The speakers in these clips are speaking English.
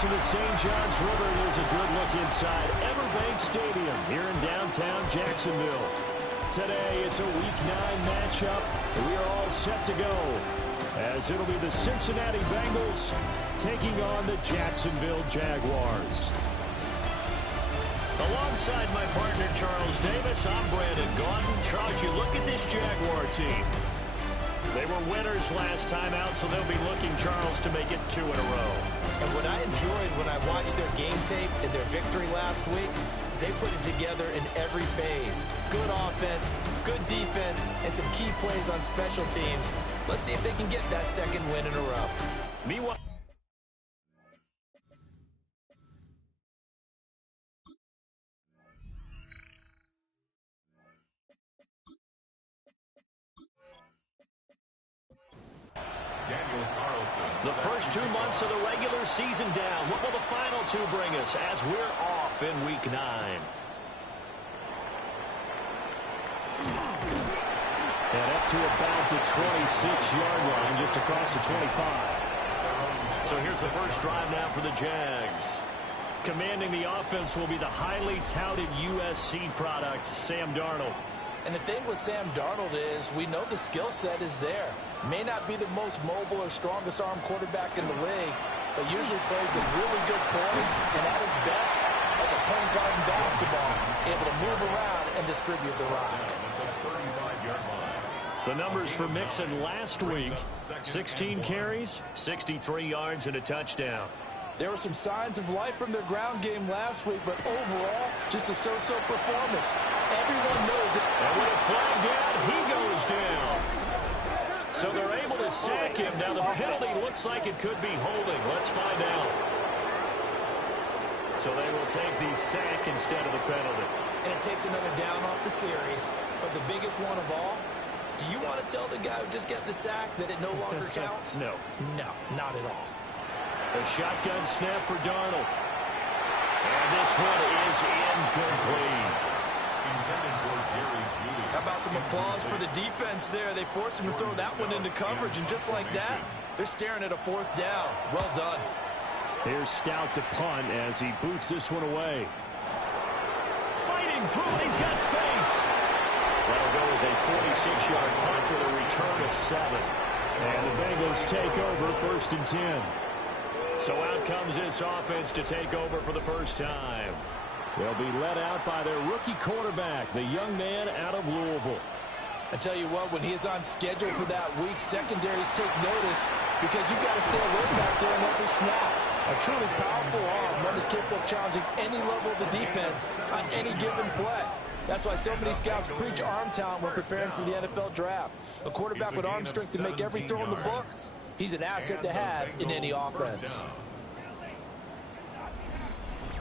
to the St. John's River. Here's a good look inside Everbank Stadium here in downtown Jacksonville. Today, it's a Week 9 matchup. We are all set to go, as it'll be the Cincinnati Bengals taking on the Jacksonville Jaguars. Alongside my partner, Charles Davis, I'm Brandon Gaudin. Charles, you look at this Jaguar team. They were winners last time out, so they'll be looking, Charles, to make it 2 in a row. And what I enjoyed when I watched their game tape and their victory last week is they put it together in every phase. Good offense, good defense, and some key plays on special teams. Let's see if they can get that second win in a row. Meanwhile, the first 2 months of the regular season down. What will the final 2 bring us as we're off in Week 9? And up to about the 26-yard line, just across the 25. So here's the first drive now for the Jags. Commanding the offense will be the highly touted USC product, Sam Darnold. And the thing with Sam Darnold is we know the skill set is there. May not be the most mobile or strongest arm quarterback in the league, but usually plays with really good poise and at his best, like a point guard in basketball, able to move around and distribute the rock. The numbers for Mixon last week: 16 carries, 63 yards, and a touchdown. There were some signs of life from their ground game last week, but overall, just a so-so performance. Everyone knows it. And with a flag down, he goes down. So they're able to sack him. Now the penalty looks like it could be holding. Let's find out. So they will take the sack instead of the penalty. And it takes another down off the series. But the biggest one of all, do you want to tell the guy who just got the sack that it no longer counts? No. No, not at all. A shotgun snap for Darnold. And this one is incomplete. How about some applause for the defense there? They forced him to throw that one into coverage, and just like that, they're staring at a 4th down. Well done. Here's Stout to punt as he boots this one away. Fighting through it, he's got space. That'll go as a 46-yard punt with a return of 7. And the Bengals take over 1st and 10. So out comes this offense to take over for the first time. They'll be led out by their rookie quarterback, the young man out of Louisville. I tell you what, when he is on schedule for that week, secondaries take notice because you've got to stay away back there in every snap. A truly powerful arm, one is capable of challenging any level of the defense on any given play. That's why so many scouts preach arm talent when preparing for the NFL draft. A quarterback with arm strength to make every throw in the book, he's an asset to have in any offense.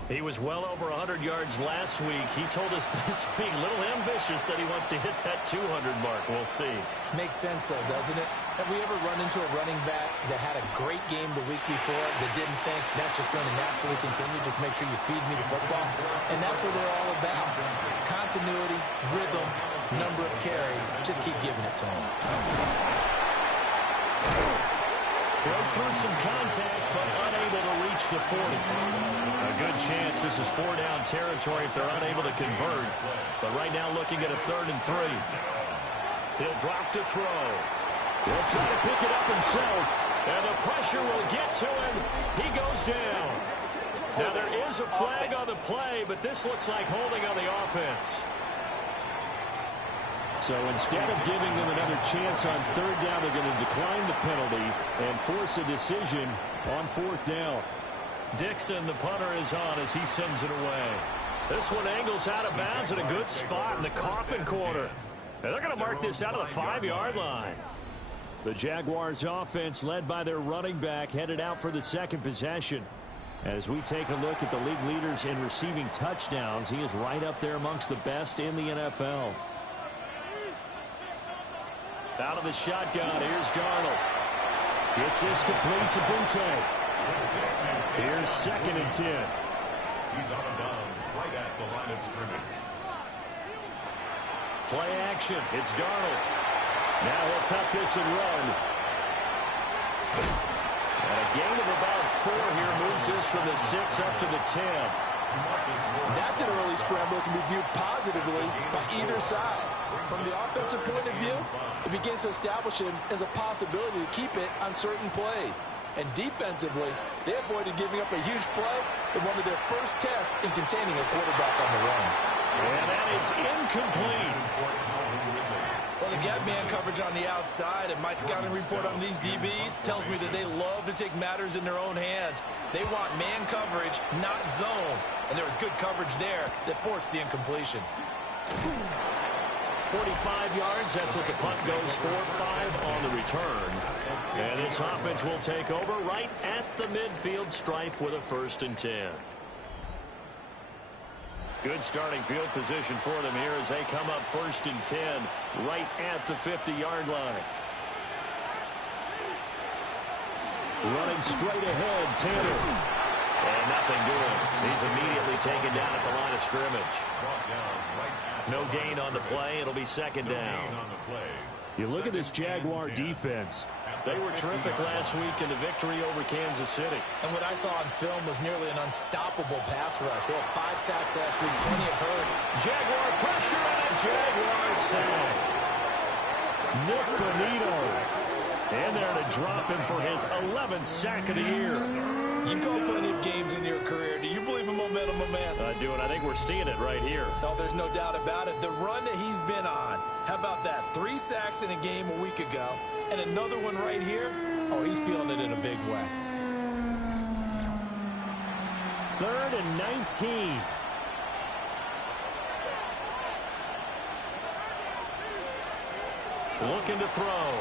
He was well over 100 yards last week. He told us this week, a little ambitious, that he wants to hit that 200 mark. We'll see. Makes sense, though, doesn't it? Have we ever run into a running back that had a great game the week before that didn't think that's just going to naturally continue? Just make sure you feed me the football. And that's what they're all about. Continuity, rhythm, number of carries. Just keep giving it to them. Broke through some contact, but unable to reach the 40. A good chance this is 4-down territory if they're unable to convert. But right now looking at a 3rd and 3. He'll drop to throw. He'll try to pick it up himself. And the pressure will get to him. He goes down. Now there is a flag on the play, but this looks like holding on the offense. So instead of giving them another chance on 3rd down, they're going to decline the penalty and force a decision on 4th down. Dixon, the punter, is on as he sends it away. This one angles out of bounds in a good spot in the coffin corner. And they're going to mark this out of the 5-yard line. The Jaguars offense, led by their running back, headed out for the 2nd possession. As we take a look at the league leaders in receiving touchdowns, he is right up there amongst the best in the NFL. Out of the shotgun, here's Darnold. Gets this complete to Butte. Here's 2nd and 10. He's out of bounds right at the line of scrimmage. Play action. It's Darnold. Now he'll tuck this and run. And a gain of about 4 here moves this from the 6 up to the 10. That's an early scramble that can be viewed positively by either side. From the offensive point of view, it begins to establish him as a possibility to keep it on certain plays. And defensively, they avoided giving up a huge play in one of their first tests in containing a quarterback on the run. And that is incomplete. Well, they've got man coverage on the outside, and my scouting report on these DBs tells me that they love to take matters in their own hands. They want man coverage, not zone. And there was good coverage there that forced the incompletion. 45 yards, that's what the punt goes for. 5 on the return. And this offense will take over right at the midfield stripe with a 1st and 10. Good starting field position for them here as they come up 1st and 10 right at the 50-yard line. Running straight ahead, Tanner. And nothing doing. He's immediately taken down at the line of scrimmage. No gain on the play. It'll be 2nd down. You look at this Jaguar defense. They were terrific last week in the victory over Kansas City. And what I saw on film was nearly an unstoppable pass rush. They had 5 sacks last week, plenty of hurt. Jaguar pressure and a Jaguar sack. Nick Bonito. And there to drop him for his 11th sack of the year. You've called plenty of games in your career. Do you believe in momentum, my man? I do, and I think we're seeing it right here. Oh, there's no doubt about it. The run that he's been on. How about that? 3 sacks in a game a week ago. And another one right here. Oh, he's feeling it in a big way. 3rd and 19. Looking to throw.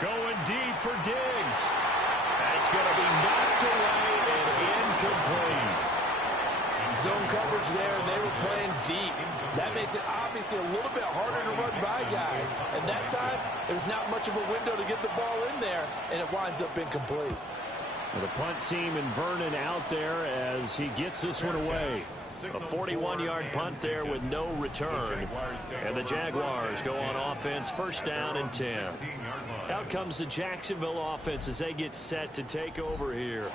Going deep for Diggs. That's going to be knocked away and incomplete. Zone coverage there, and they were playing deep. That makes it obviously a little bit harder to run by guys. And that time, there's not much of a window to get the ball in there, and it winds up incomplete. Well, the punt team and Vernon out there as he gets this one away. A 41-yard punt there with no return. And the Jaguars go on offense, 1st down and 10. Out comes the Jacksonville offense as they get set to take over here.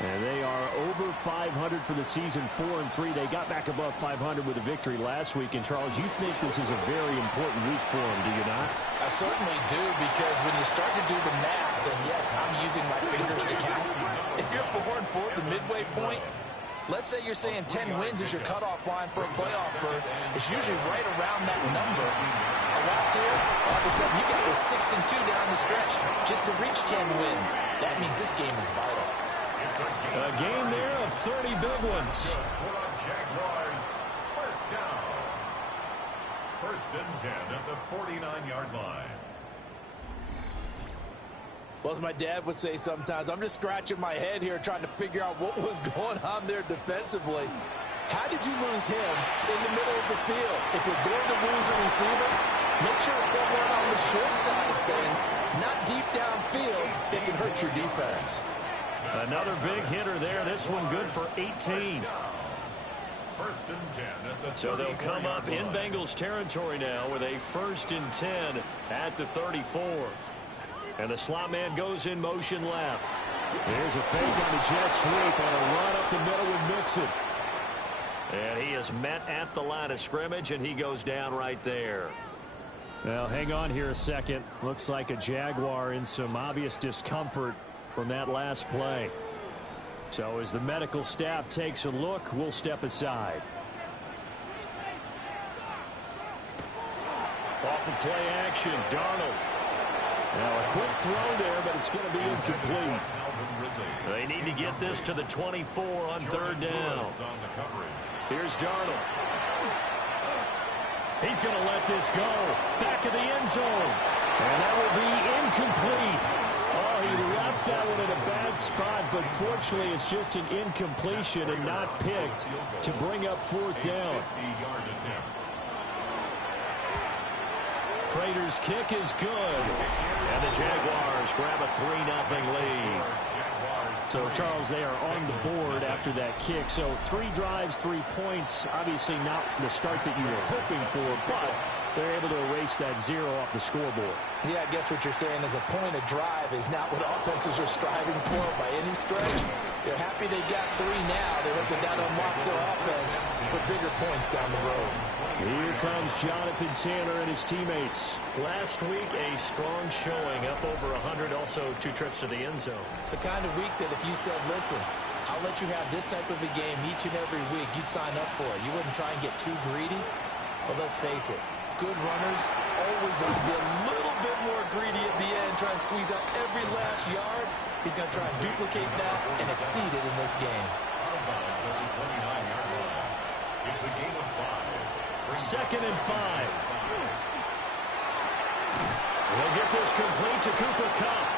And they are over 500 for the season, 4-3. They got back above 500 with a victory last week. And, Charles, you think this is a very important week for them, do you not? I certainly do, because when you start to do the math, and yes, I'm using my fingers to count. If you're 4-4 at the midway point, let's say you're saying 10 wins is your cutoff line for a playoff berth. It's usually right around that number. And once here, all of a sudden you got this 6-2 down the stretch just to reach 10 wins. That means this game is vital. A game there of 30 big ones. Jaguars, 1st down. 1st and 10 at the 49-yard line. Well, as my dad would say sometimes, I'm just scratching my head here trying to figure out what was going on there defensively. How did you lose him in the middle of the field? If you're going to lose a receiver, make sure it's someone on the short side of things, not deep downfield, that can hurt your defense. Another big hitter there. This one good for 18. 1st and 10 at the So they'll come up in Bengals territory now with a 1st and 10 at the 34. And the slot man goes in motion left. There's a fake on the jet sweep and a run up the middle with Mixon. And he is met at the line of scrimmage, and he goes down right there. Now, hang on here a second. Looks like a Jaguar in some obvious discomfort from that last play. So as the medical staff takes a look, we'll step aside. Off of play action, Darnold. Now a quick throw there, but it's going to be incomplete. They need to get this to the 24 on 3rd down. Here's Darnold. He's going to let this go. Back of the end zone. And that will be incomplete. Oh, he left that one in a bad spot, but fortunately it's just an incompletion and not picked to bring up 4th down. Prater's kick is good. And the Jaguars grab a 3-0 lead. So, Charles, they are on the board after that kick. So 3 drives, 3 points. Obviously not the start that you were hoping for, but they're able to erase that 0 off the scoreboard. Yeah, I guess what you're saying is a point of drive is not what offenses are striving for by any stretch. They're happy they got 3 now. They hope that unlocks their offense for bigger points down the road. Here comes Jonathan Taylor and his teammates. Last week, a strong showing, up over 100, also 2 trips to the end zone. It's the kind of week that if you said, listen, I'll let you have this type of a game each and every week, you'd sign up for it. You wouldn't try and get too greedy. But let's face it, good runners always want to be a little bit more greedy at the end, try and squeeze out every last yard. He's going to try and duplicate that and exceed it in this game. It's a game of 5. 2nd and 5. They'll get this complete to Cooper Kupp.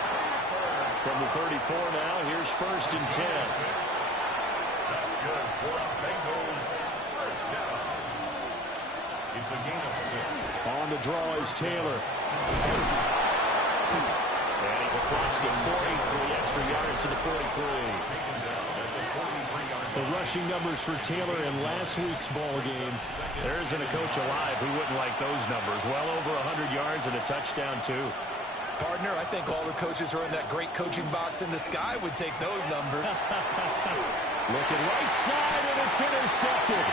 From the 34 now, here's 1st and 10. That's good for the Bengals. First down. It's a game of 6. On the draw is Taylor. And he's across the 40, 3 extra yards to the 43. Taken down at the 43-yard The rushing numbers for Taylor in last week's ball game. There isn't a coach alive who wouldn't like those numbers. Well over 100 yards and a touchdown, too. Partner, I think all the coaches who are in that great coaching box in the sky would take those numbers. Looking right side, and it's intercepted.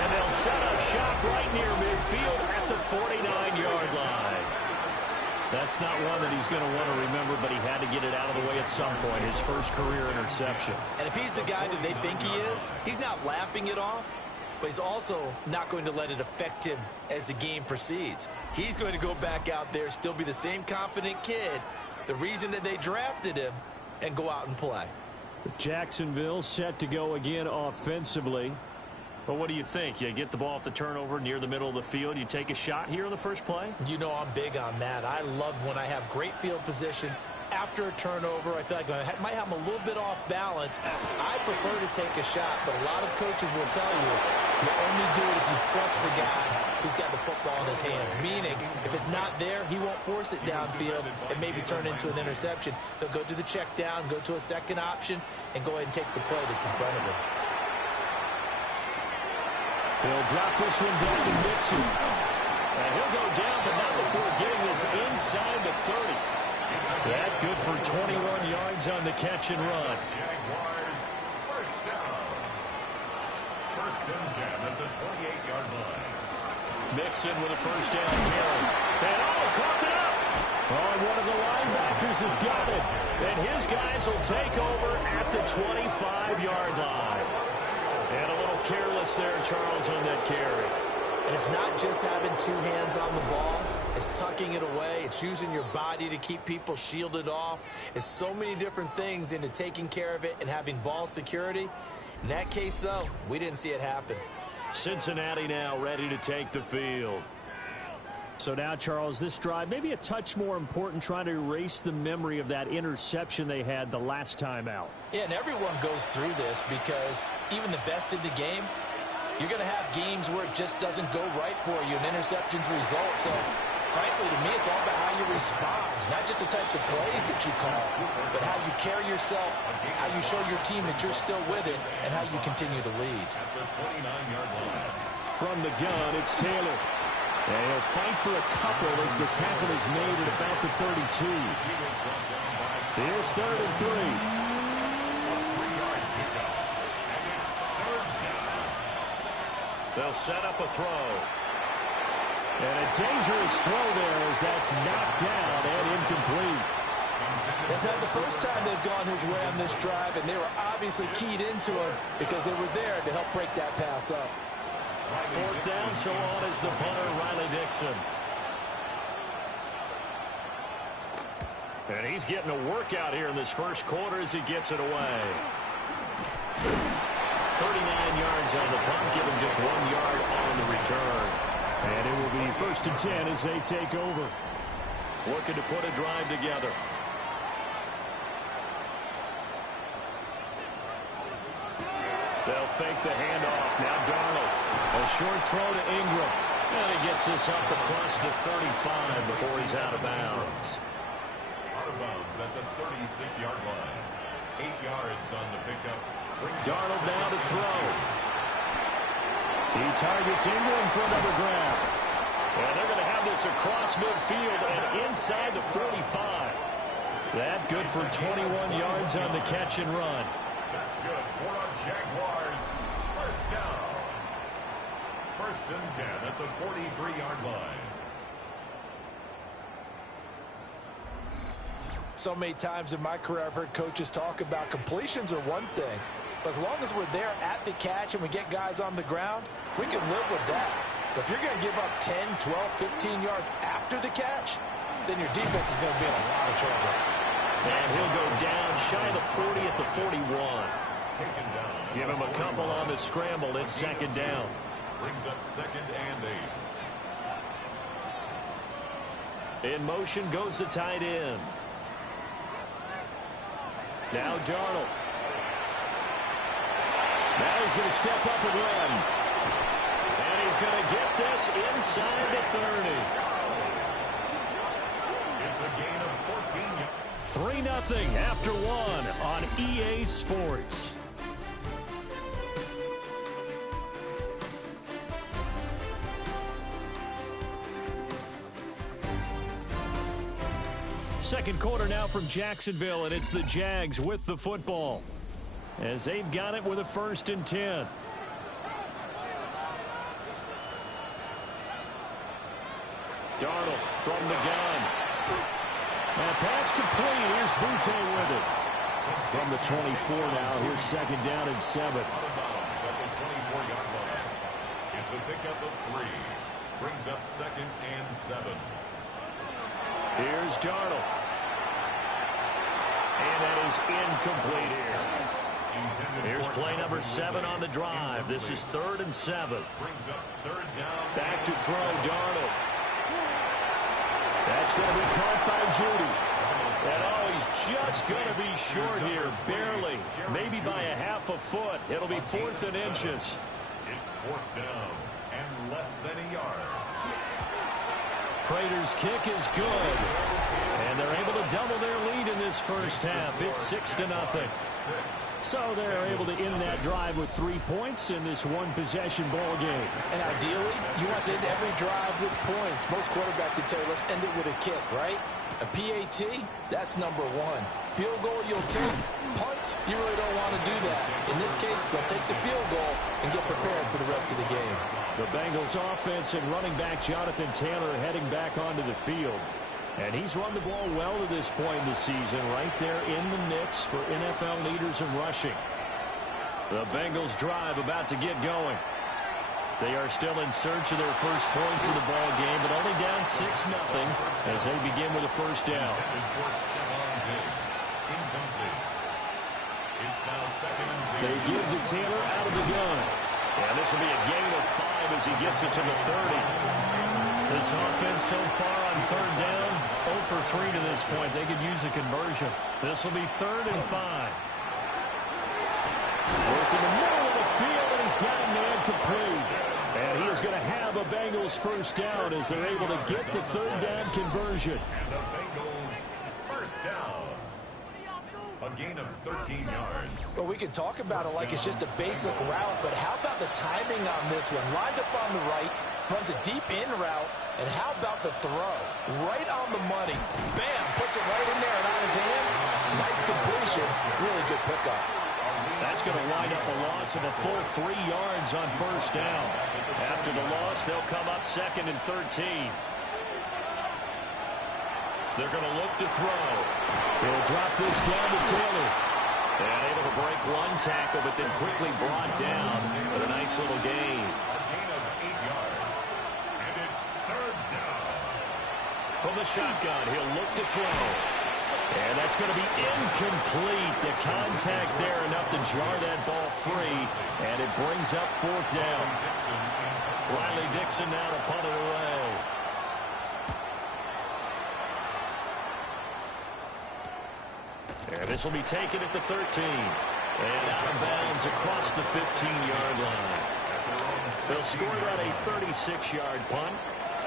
And they'll set up shop right near midfield at the 49-yard line. That's not one that he's going to want to remember, but he had to get it out of the way at some point, his first career interception. And if he's the guy that they think he is, he's not laughing it off, but he's also not going to let it affect him as the game proceeds. He's going to go back out there, still be the same confident kid, the reason that they drafted him, and go out and play. Jacksonville set to go again offensively. Well, what do you think? You get the ball off the turnover near the middle of the field. You take a shot here on the first play? You know I'm big on that. I love when I have great field position after a turnover. I feel like I might have them a little bit off balance. I prefer to take a shot, but a lot of coaches will tell you you only do it if you trust the guy who's got the football in his hands. Meaning, if it's not there, he won't force it downfield and maybe turn into an interception. He'll go to the check down, go to a second option, and go ahead and take the play that's in front of him. He'll drop this one down to Mixon. And he'll go down, but not before getting this inside the 30. That good for 21 yards on the catch and run. Jaguars. First down. 1st and 10 at the 28-yard line. Mixon with a first down carry. And coughed it up. Oh, one of the linebackers has got it. And his guys will take over at the 25-yard line. And a little careless there, Charles, on that carry. And it's not just having 2 hands on the ball. It's tucking it away. It's using your body to keep people shielded off. It's so many different things into taking care of it and having ball security. In that case, though, we didn't see it happen. Cincinnati now ready to take the field. So now, Charles, this drive maybe a touch more important, trying to erase the memory of that interception they had the last time out. Yeah, and everyone goes through this because even the best in the game, you're going to have games where it just doesn't go right for you, and interceptions result. So, frankly, to me, it's all about how you respond, not just the types of plays that you call, but how you carry yourself, how you show your team that you're still with it, and how you continue to lead. At the 29-yard line. From the gun, it's Taylor. And he'll fight for a couple as the tackle is made at about the 32. Here's 3rd and 3. They'll set up a throw. And a dangerous throw there as that's knocked down and incomplete. That's not the first time they've gone his way on this drive, and they were obviously keyed into him because they were there to help break that pass up. 4th down, so on is the punter, Riley Dixon. And he's getting a workout here in this first quarter as he gets it away. 39 yards on the punt, give him just 1 yard on the return. And it will be 1st and 10 as they take over. Looking to put a drive together. They'll fake the handoff. Now Darnold. A short throw to Ingram. And he gets this up across the 35 before he's out of bounds. Out of bounds at the 36-yard line. 8 yards on the pickup. Darnold now to throw. He targets Ingram for another grab. And they're going to have this across midfield and inside the 45. That good for 21 yards on the catch and run. That's good for our Jaguars. First down. First and 10 at the 43-yard line. So many times in my career, I've heard coaches talk about completions are one thing. But as long as we're there at the catch and we get guys on the ground, we can live with that. But if you're going to give up 10, 12, 15 yards after the catch, then your defense is going to be in a lot of trouble. And he'll go down shy of the 40 at the 41. Taken down. Give him a couple on the scramble. It's second down. Brings up second and 8. In motion goes the tight end. Now Darnold. Now he's going to step up and run. And he's going to get this inside the 30. It's a gain of 14 yards. 3-0 after one on EA Sports. Second quarter now from Jacksonville, and it's the Jags with the football as they've got it with a 1st and 10. Darnold from the gun. And pass complete. Here's Butte with it. From the 24 now. Here's second down and 7. Out of bounds at the 24-yard line. It's a pickup of 3. Brings up second and 7. Here's Darnold. And that is incomplete here. Here's play number 7 on the drive. This is 3rd and 7. Brings up third down. Back to throw, Darnold. That's going to be caught by Judy. And oh, he's just going to be short here, barely. Maybe by a half a foot. It'll be 4th and inches. It's 4th down and less than a yard. Prater's kick is good. And they're able to double their lead in this first half. It's 6-0. So they're able to end that drive with 3 points in this one-possession ball game. And ideally, you want to end every drive with points. Most quarterbacks would tell you, let's end it with a kick, right? A PAT, that's number 1. Field goal, you'll take. Punts, you really don't want to do that. In this case, they'll take the field goal and get prepared for the rest of the game. The Bengals offense and running back Jonathan Taylor heading back onto the field. And he's run the ball well to this point in the season, right there in the mix for NFL leaders in rushing. The Bengals drive about to get going. They are still in search of their first points in the ball game, but only down 6-0 as they begin with a first down. They give to Taylor out of the gun. And this will be a gain of 5 as he gets it to the 30. This offense so far on third down, 0 for 3 to this point. They could use a conversion. This will be 3rd and 5. Work in the middle of the field, and he's got a man complete. And he is going to have a Bengals first down as they're able to get the 3rd down conversion. And the Bengals first down. A gain of 13 yards. Well, we can talk about it like it's just a basic route, but how about the timing on this one? Lined up on the right, runs a deep in route, and how about the throw? Right on the money. Bam! Puts it right in there and on his hands. Nice completion. Really good pickup. That's going to wind up a loss of a full 3 yards on first down. After the loss, they'll come up 2nd and 13. They're going to look to throw. He'll drop this down to Taylor. And able to break one tackle, but then quickly brought down with a nice little gain. A gain of 8 yards. And it's 3rd down. From the shotgun, he'll look to throw. And that's going to be incomplete. The contact there enough to jar that ball free. And it brings up 4th down. Riley Dixon now to punt it away. And this will be taken at the 13. And out of bounds across the 15-yard line. They'll score that a 36-yard punt.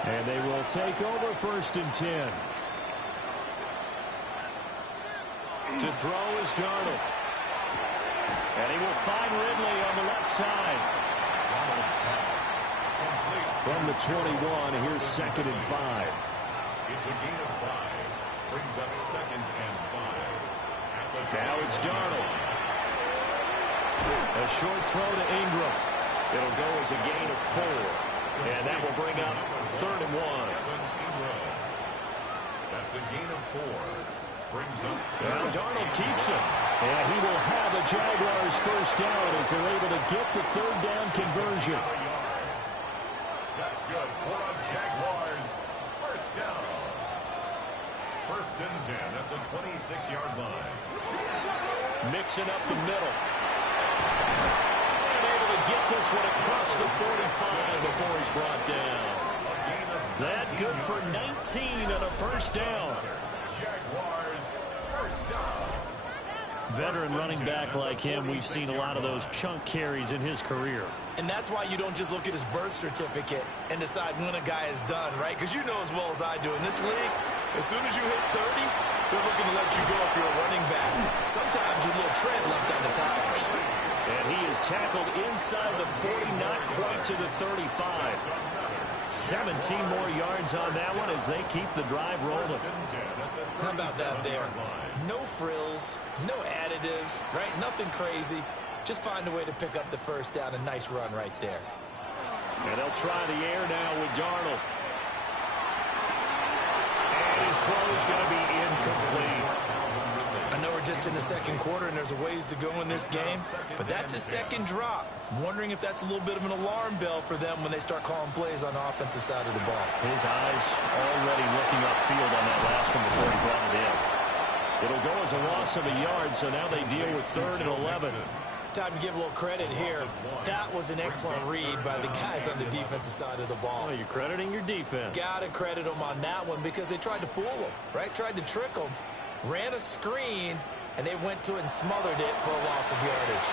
And they will take over 1st and 10. To throw is Darnold. And he will find Ridley on the left side. from the 21. Here's 2nd and 5. It's a gain of 5. Brings up 2nd and 5. Now it's Darnold. A short throw to Ingram. It'll go as a gain of 4. And that will bring up 3rd and 1. That's a gain of 4. Brings up. Now Darnold keeps it. And he will have a Jaguars first down as they're able to get the 3rd down conversion. That's good for the Jaguars. First down. 1st and 10 at the 26-yard line. Mixing up the middle. And able to get this one across the 45 before he's brought down. That's good for 19 on a first down. Jaguars first down. Veteran running back like him, we've seen a lot of those chunk carries in his career. And that's why you don't just look at his birth certificate and decide when a guy is done, right? Because you know as well as I do, in this league, as soon as you hit 30, they're looking to let you go if you're a running back. Sometimes a little tread left on the tires. And he is tackled inside the 40, not quite to the 35. 17 more yards on that one as they keep the drive rolling. How about that there? No frills, no additives, right? Nothing crazy. Just find a way to pick up the first down. A nice run right there. And they'll try the air now with Darnold. And his throw is going to be incomplete. I know we're just in the 2nd quarter and there's a ways to go in this game, but that's his 2nd drop. I'm wondering if that's a little bit of an alarm bell for them when they start calling plays on the offensive side of the ball. His eyes already looking upfield on that last one before he brought it in. It'll go as a loss of a yard, so now they deal with 3rd and 11. Time to give a little credit here. That was an excellent read by the guys on the defensive side of the ball. Oh, you're crediting your defense. Gotta credit them on that one because they tried to fool them, right? Tried to trick them. Ran a screen, and they went to it and smothered it for a loss of yardage.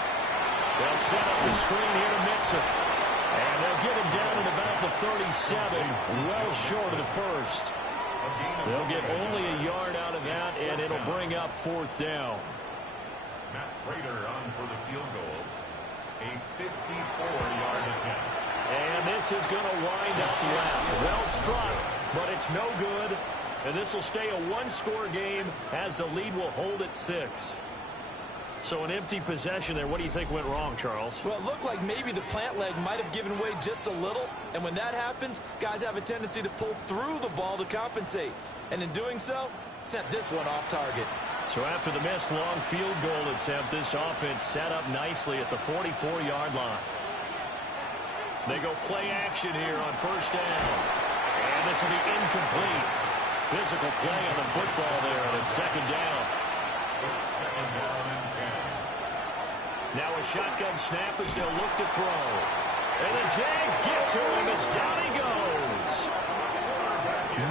They'll set up the screen here to Mixon. And they'll get him down at about the 37, well short of the first. They'll get only a yard out of that, and it'll bring up 4th down. Matt Prater on for the field goal. A 54-yard attempt. And this is going to wind up left. Well struck, but it's no good. And this will stay a 1-score game as the lead will hold at 6. So an empty possession there. What do you think went wrong, Charles? Well, it looked like maybe the plant leg might have given way just a little. And when that happens, guys have a tendency to pull through the ball to compensate. And in doing so, sent this one off target. So after the missed long field goal attempt, this offense set up nicely at the 44-yard line. They go play action here on first down. And this will be incomplete. Physical play on the football there, and it's 2nd down. It's 2nd down and 10. Now a shotgun snap as they'll look to throw. And the Jags get to him as down he goes.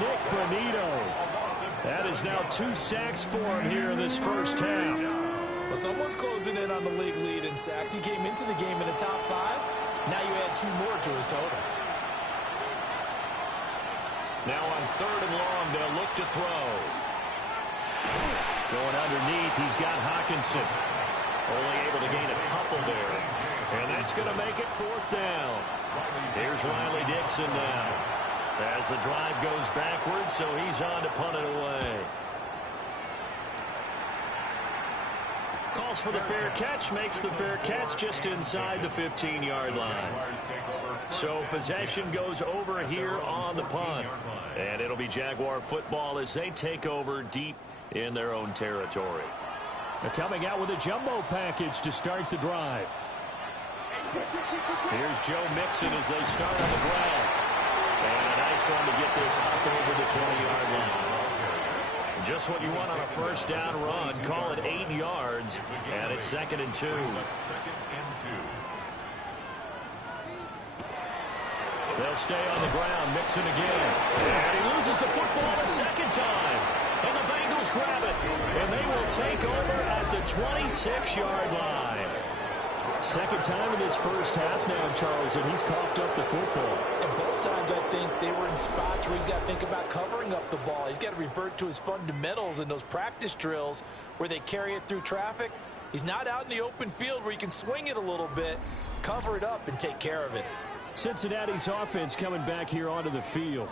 Nick Bonito. That is now 2 sacks for him here in this first half. Well, someone's closing in on the league lead in sacks. He came into the game in the top 5. Now you add 2 more to his total. Now on 3rd and long, they'll look to throw. Going underneath, he's got Hawkinson. Only able to gain a couple there. And that's going to make it 4th down. Here's Riley Dixon now. As the drive goes backwards, so he's on to punt it away. Calls for the fair catch, makes the fair catch just inside the 15-yard line. So possession goes over here on the punt. And it'll be Jaguar football as they take over deep in their own territory. They're coming out with a jumbo package to start the drive. Here's Joe Mixon as they start on the ground. And a nice one to get this up over the 20-yard line. Just what you want on a first down run. Call it 8 yards. And it's 2nd and 2. They'll stay on the ground. Mixon again. And he loses the football a 2nd time. And the Bengals grab it. And they will take over at the 26-yard line. 2nd time in this first half now, Charles, and he's coughed up the football. And both times I think they were in spots where he's got to think about covering up the ball. He's got to revert to his fundamentals in those practice drills where they carry it through traffic. He's not out in the open field where he can swing it a little bit, cover it up, and take care of it. Cincinnati's offense coming back here onto the field.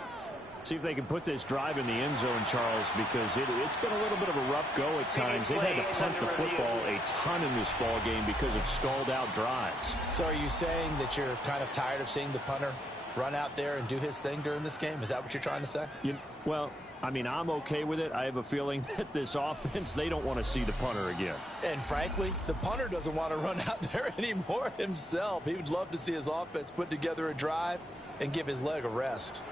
See if they can put this drive in the end zone, Charles, because it's been a little bit of a rough go at times. They've had to punt the football a ton in this ball game because of stalled-out drives. So are you saying that you're kind of tired of seeing the punter run out there and do his thing during this game? Is that what you're trying to say? Well, I mean, I'm okay with it. I have a feeling that this offense, they don't want to see the punter again. And frankly, the punter doesn't want to run out there anymore himself. He would love to see his offense put together a drive and give his leg a rest.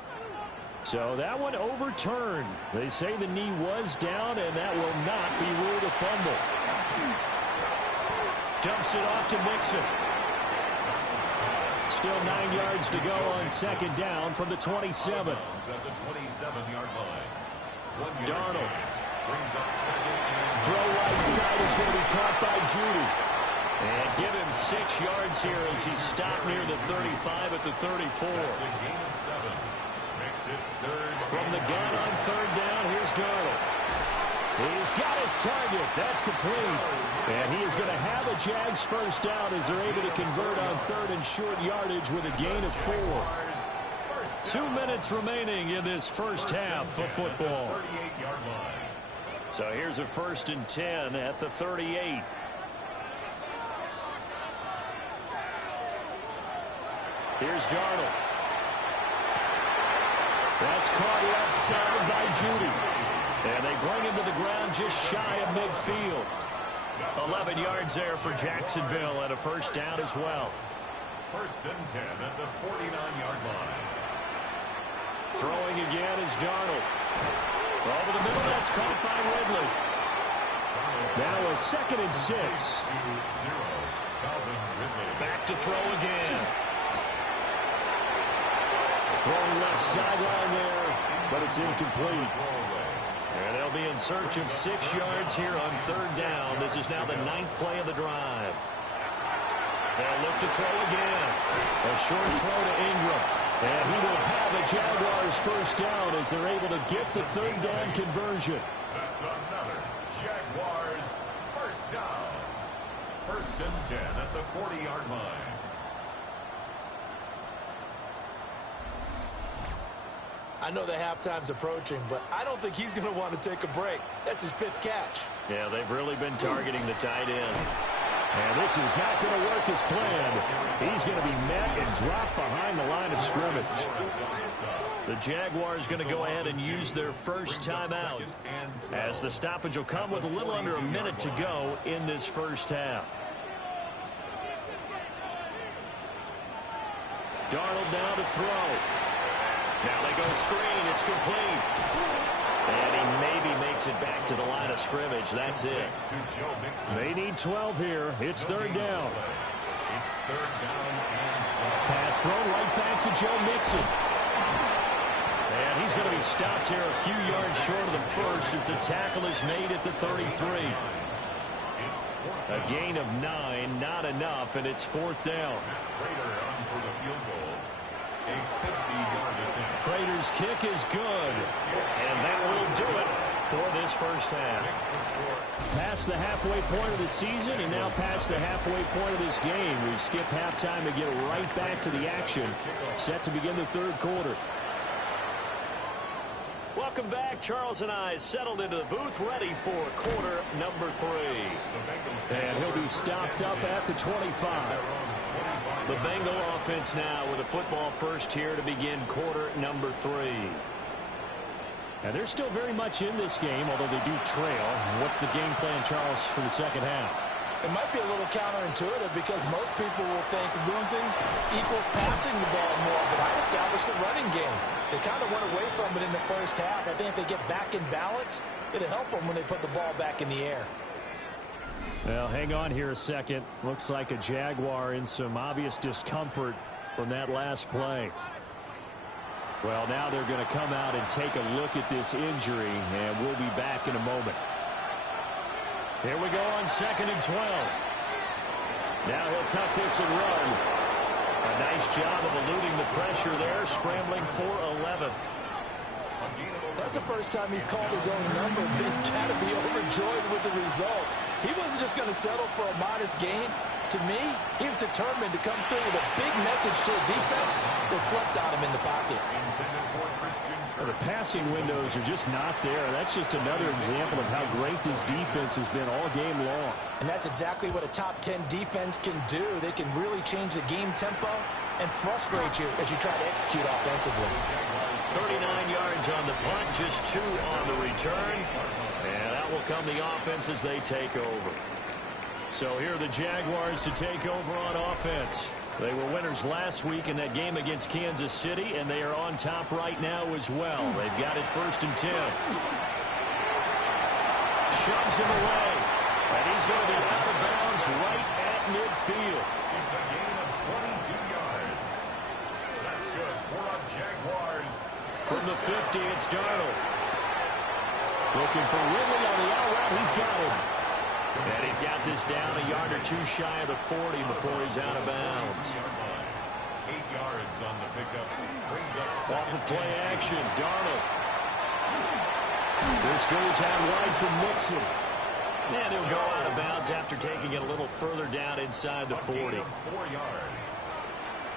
So that one overturned. They say the knee was down, and that will not be ruled a fumble. Dumps it off to Mixon. Still 9 yards to go on second down from the 27. At the 27-yard line. Darnold. Brings up second and Throw right side is going to be caught by Judy. And give him 6 yards here as he stopped near the 35 at the 34. that's a gain of 7. Makes it third. From the gun on third down, here's Darnold. He's got his target. That's complete. And he is going to have a Jags first down as they're able to convert on third and short yardage with a gain of 4. 2 minutes remaining in this first half of football. 38-yard line. So here's a 1st and 10 at the 38. Here's Darnold. That's caught left side by Judy. And they bring him to the ground just shy of midfield. 11 yards there for Jacksonville and a first down as well. 1st and 10 at the 49-yard line. Throwing again is Darnold. Over the middle, that's caught by Ridley. Now a 2nd and 6. 2-0. Calvin Ridley. Back to throw again. Throwing left sideline there, but it's incomplete. And they'll be in search of 6 yards here on third down. This is now the 9th play of the drive. They'll look to throw again. A short throw to Ingram. And he will have a Jaguars first down as they're able to get the third down conversion. That's another Jaguars first down. 1st and 10 at the 40-yard line. I know the halftime's approaching, but I don't think he's going to want to take a break. That's his 5th catch. Yeah, they've really been targeting the tight end. And this is not going to work as planned. He's going to be met and dropped behind the line of scrimmage. The Jaguars going to go ahead and use their first timeout, as the stoppage will come with a little under a minute to go in this first half. Darnold now to throw. Now they go screen. It's complete. And he maybe makes it back to the line of scrimmage. That's it. They need 12 here. It's third down. It's third down and 12. Pass thrown right back to Joe Mixon. And he's going to be stopped here a few yards short of the first as the tackle is made at the 33. A gain of 9, not enough, and it's 4th down. Prater on for the field goal. A 50-yard attempt. Prater's kick is good, and that will do it for this first half. Past the halfway point of the season and now past the halfway point of this game. We skip halftime to get right back to the action. Set to begin the third quarter. Welcome back. Charles and I settled into the booth, ready for quarter number 3. And he'll be stopped up at the 25. The Bengal offense now with a football first here to begin quarter number 3. And they're still very much in this game, although they do trail. What's the game plan, Charles, for the second half? It might be a little counterintuitive because most people will think losing equals passing the ball more, but I established the running game. They kind of went away from it in the first half. I think if they get back in balance, it'll help them when they put the ball back in the air. Well, hang on here a second. Looks like a Jaguar in some obvious discomfort from that last play. Well, now they're going to come out and take a look at this injury, and we'll be back in a moment. Here we go on 2nd and 12. Now he'll tuck this and run. A nice job of eluding the pressure there, scrambling for 11. That's the first time he's called his own number, but he's got to be overjoyed with the results. He wasn't just going to settle for a modest gain. To me, he was determined to come through with a big message to a defense that slept on him in the pocket. Well, the passing windows are just not there. That's just another example of how great this defense has been all game long. And that's exactly what a top 10 defense can do. They can really change the game tempo and frustrate you as you try to execute offensively. 39 yards on the punt, just 2 on the return. And that will come the offense as they take over. So here are the Jaguars to take over on offense. They were winners last week in that game against Kansas City, and they are on top right now as well. They've got it 1st and 10. Shoves him away, and he's going to be out of bounds right at midfield. It's a gain of 22 yards. That's good for the Jaguars. From the 50, it's Darnold. Looking for Ridley on the out route. He's got him. And he's got this down a yard or 2 shy of the 40 before he's out of bounds. 8 yards on the pickup. Brings up Off of play action, Darnold. This goes out wide from Mixon. And he'll go out of bounds after taking it a little further down inside the 40. 4 yards.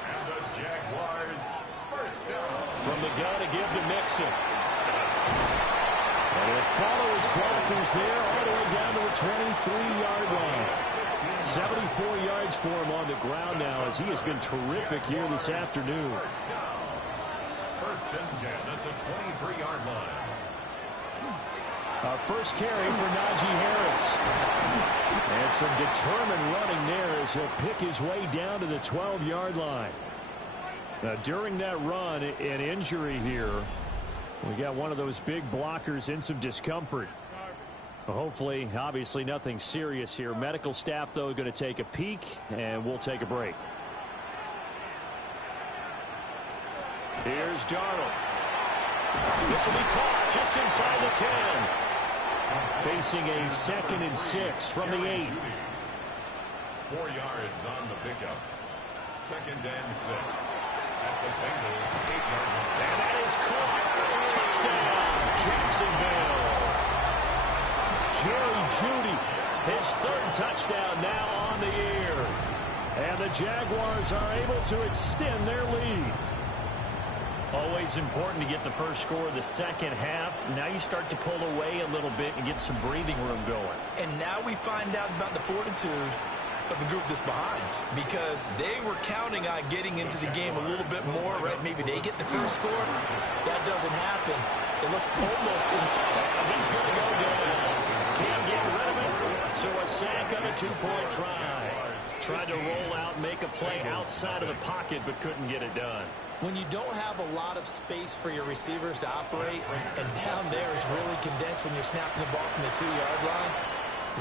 And the Jaguars first down. From the gun to give to Mixon. And he'll follow his blockers there all the way down to the 23-yard line. 74 yards for him on the ground now as he has been terrific here this afternoon. First and 10 at the 23-yard line. Our first carry for Najee Harris. And some determined running there as he'll pick his way down to the 12-yard line. Now, during that run, an injury here. We got one of those big blockers in some discomfort. Hopefully, obviously, nothing serious here. Medical staff, though, going to take a peek, and we'll take a break. Here's Darnold. This will be caught just inside the 10. Facing a 2nd and 6 from the 8. 4 yards on the pickup. 2nd and 6. At the Bengals 8-yard line. And that is caught. Touchdown, Jacksonville. Jerry Jeudy, His 3rd touchdown now on the year. and the Jaguars are able to extend their lead. Always important to get the first score of the second half. Now you start to pull away a little bit and get some breathing room going. And now we find out about the fortitude of the group that's behind, because they were counting on getting into the game a little bit more, right? Maybe they get the first score. That doesn't happen. It looks almost insane. He's going to go down. Can't get rid of it. So a sack on a 2-point try. Tried to roll out, make a play outside of the pocket, but couldn't get it done. When you don't have a lot of space for your receivers to operate, and down there is really condensed when you're snapping the ball from the 2-yard line,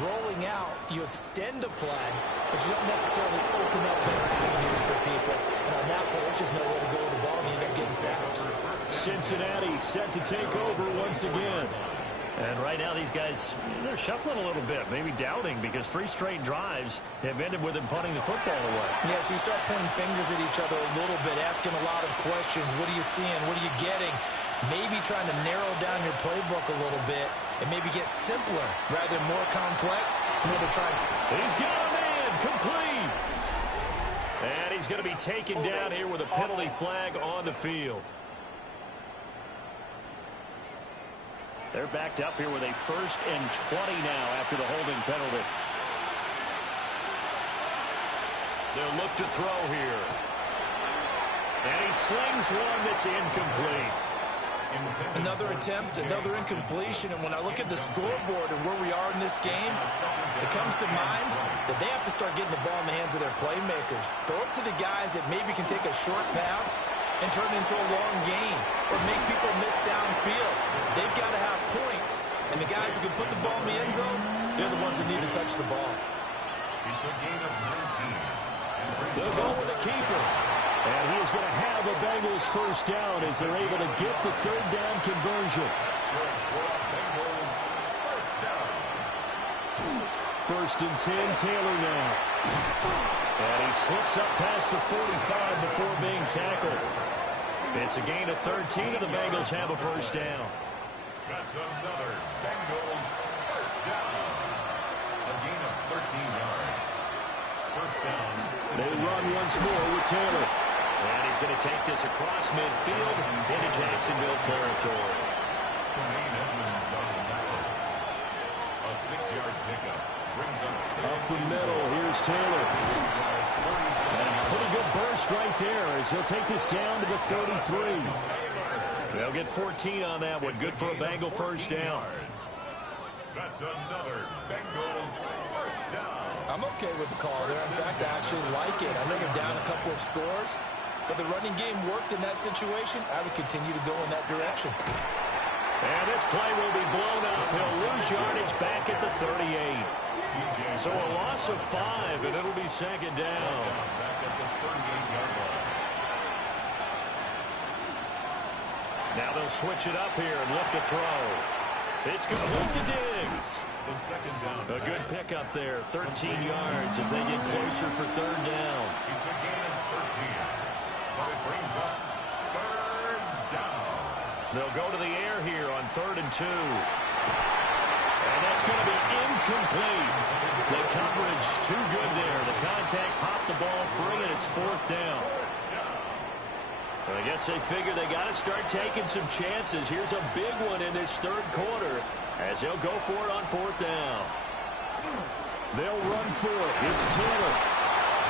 rolling out, you extend a play, but you don't necessarily open up their avenues for people. And on that play, there's just no way to go with the ball, and you end up getting sacked. Cincinnati set to take over once again. And right now these guys, they're shuffling a little bit, maybe doubting, because 3 straight drives have ended with them punting the football away. Yeah, so you start pointing fingers at each other a little bit, asking a lot of questions. What are you seeing? What are you getting? Maybe trying to narrow down your playbook a little bit and maybe get simpler rather than more complex in order to try. He's got a man, complete. And he's going to be taken down here with a penalty flag on the field. They're backed up here with a 1st and 20 now after the holding penalty. They'll look to throw here. And he slings one that's incomplete. Another attempt, another incompletion, and when I look at the scoreboard and where we are in this game, it comes to mind that they have to start getting the ball in the hands of their playmakers. Throw it to the guys that maybe can take a short pass and turn it into a long gain or make people miss downfield. They've got to have points, and the guys who can put the ball in the end zone, they're the ones that need to touch the ball. It's a gain of 19. They'll go with a keeper. And he is going to have a Bengals first down as they're able to get the 3rd down conversion. First and 10, Taylor now. And he slips up past the 45 before being tackled. It's a gain of 13, and the Bengals have a first down. That's another Bengals first down. A gain of 13 yards. First They run once more with Taylor. And he's going to take this across midfield into Jacksonville territory. A 6-yard pickup brings Up the middle, here's Taylor. And a pretty good burst right there as he'll take this down to the 33. They'll get 14 on that one. Good for a Bengal first down. That's another Bengals first down. I'm okay with the call there. In fact, I actually like it. I know they're down a couple of scores, but the running game worked in that situation. I would continue to go in that direction. And this play will be blown up. He'll lose yardage back at the 38. So a loss of 5, and it'll be second down. Back at the 38-yard line. Now they'll switch it up here and look to throw. It's complete to Diggs. The second down. A good pickup there, 13 yards as they get closer for third down. It's a gain of 13. But it brings up third down. They'll go to the air here on 3rd and 2. And that's going to be incomplete. The coverage too good there. The contact popped the ball free, and it's 4th down. Well, I guess they figure they got to start taking some chances. Here's a big one in this 3rd quarter as they'll go for it on 4th down. They'll run for it. It's Taylor.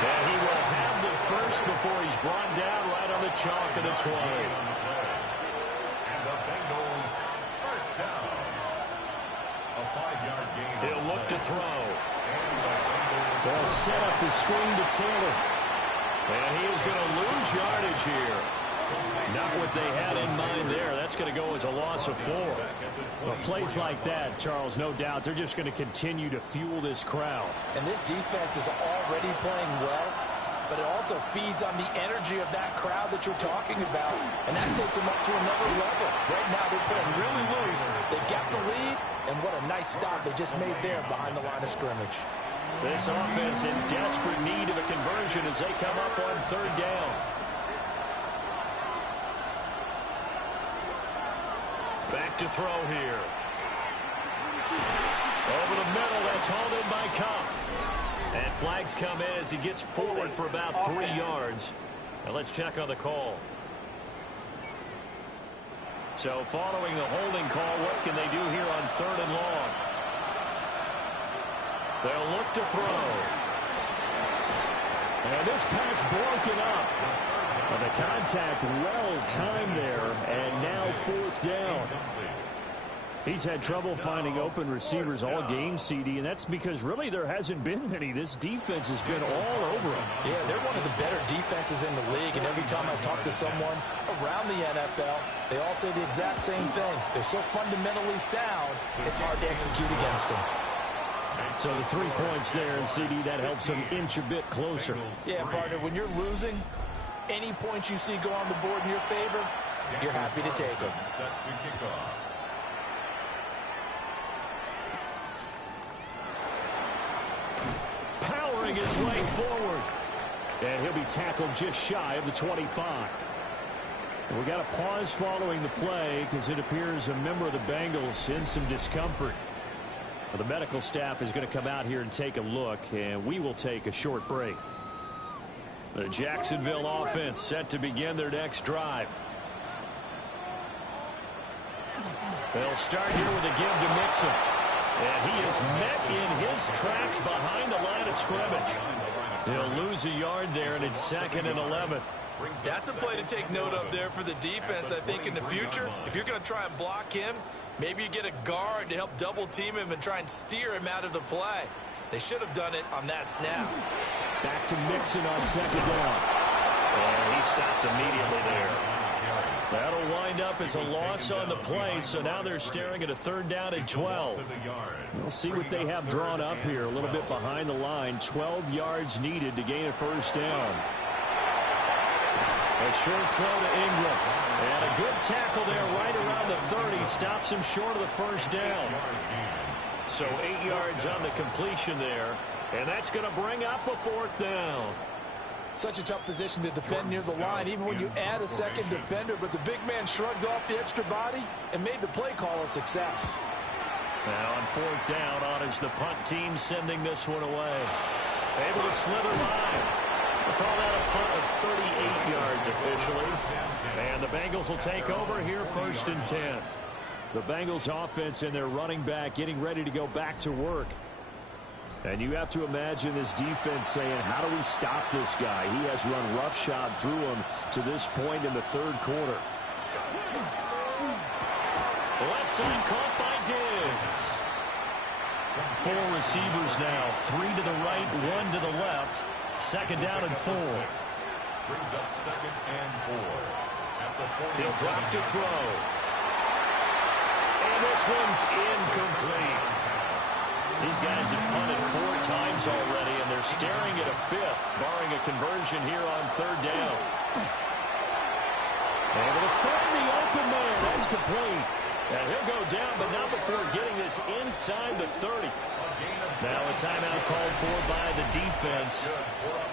And he will have the first before he's brought down right on the chalk of the 20. And the Bengals first down. A 5-yard gain. He'll look to throw. They'll set up the screen to Taylor. And he is going to lose yardage here. Not what they had in mind there. That's going to go as a loss of 4. Well, plays like that, Charles, no doubt, they're just going to continue to fuel this crowd. And this defense is already playing well, but it also feeds on the energy of that crowd that you're talking about, and that takes them up to another level. Right now, they're playing really loose. They've got the lead, and what a nice stop they just made there behind the line of scrimmage. This offense in desperate need of a conversion as they come up on 3rd down. Back to throw here. Over the middle, that's hauled in by Cup. And flags come in as he gets forward for about 3 yards. Now let's check on the call. So following the holding call, what can they do here on 3rd and long? They'll look to throw. And this pass broken up. Well, the contact well-timed there, and now 4th down. He's had trouble finding open receivers all game, CD, and that's because really there hasn't been many. This defense has been all over him. Yeah, they're one of the better defenses in the league, and every time I talk to someone around the NFL, they all say the exact same thing. They're so fundamentally sound, it's hard to execute against them. So the 3 points there, and CD, that helps them inch a bit closer. Yeah, partner, when you're losing, any points you see go on the board in your favor, you're happy to take them. Set to kick off. Powering his way forward. And he'll be tackled just shy of the 25. And we got a pause following the play because it appears a member of the Bengals in some discomfort. Well, the medical staff is going to come out here and take a look, and we will take a short break. The Jacksonville offense set to begin their next drive. They'll start here with a give to Mixon. And he is met in his tracks behind the line of scrimmage. He'll lose a yard there, and it's 2nd and 11. That's a play to take note of there for the defense, I think, in the future. If you're going to try and block him, maybe you get a guard to help double team him and try and steer him out of the play. They should have done it on that snap. Back to Mixon on 2nd down. And he stopped immediately there. That'll wind up as a loss on the play, so now they're staring at a 3rd down and 12. We'll see what they have drawn up here. A little bit behind the line. 12 yards needed to gain a 1st down. A short throw to Ingram. And a good tackle there right around the 30. Stops him short of the 1st down. So 8 yards on the completion there. And that's going to bring up a 4th down. Such a tough position to defend near the line, even when you add a second defender. But the big man shrugged off the extra body and made the play call a success. Now on 4th down, on is the punt team sending this one away. Able to slither by. We'll call that a punt of 38 yards officially. And the Bengals will take over here 1st and 10. The Bengals offense and their running back getting ready to go back to work. And you have to imagine this defense saying, how do we stop this guy? He has run roughshod through him to this point in the 3rd quarter. Left side caught by Diggs. 4 receivers now. 3 to the right, 1 to the left. 2nd down and 4. Brings up 2nd and 4. At the 40. He'll drop to throw. And this one's incomplete. These guys have punted 4 times already, and they're staring at a 5th, barring a conversion here on 3rd down. Able to find the open man. That's complete. And he'll go down, but not before getting this inside the 30. Now a timeout called for by the defense.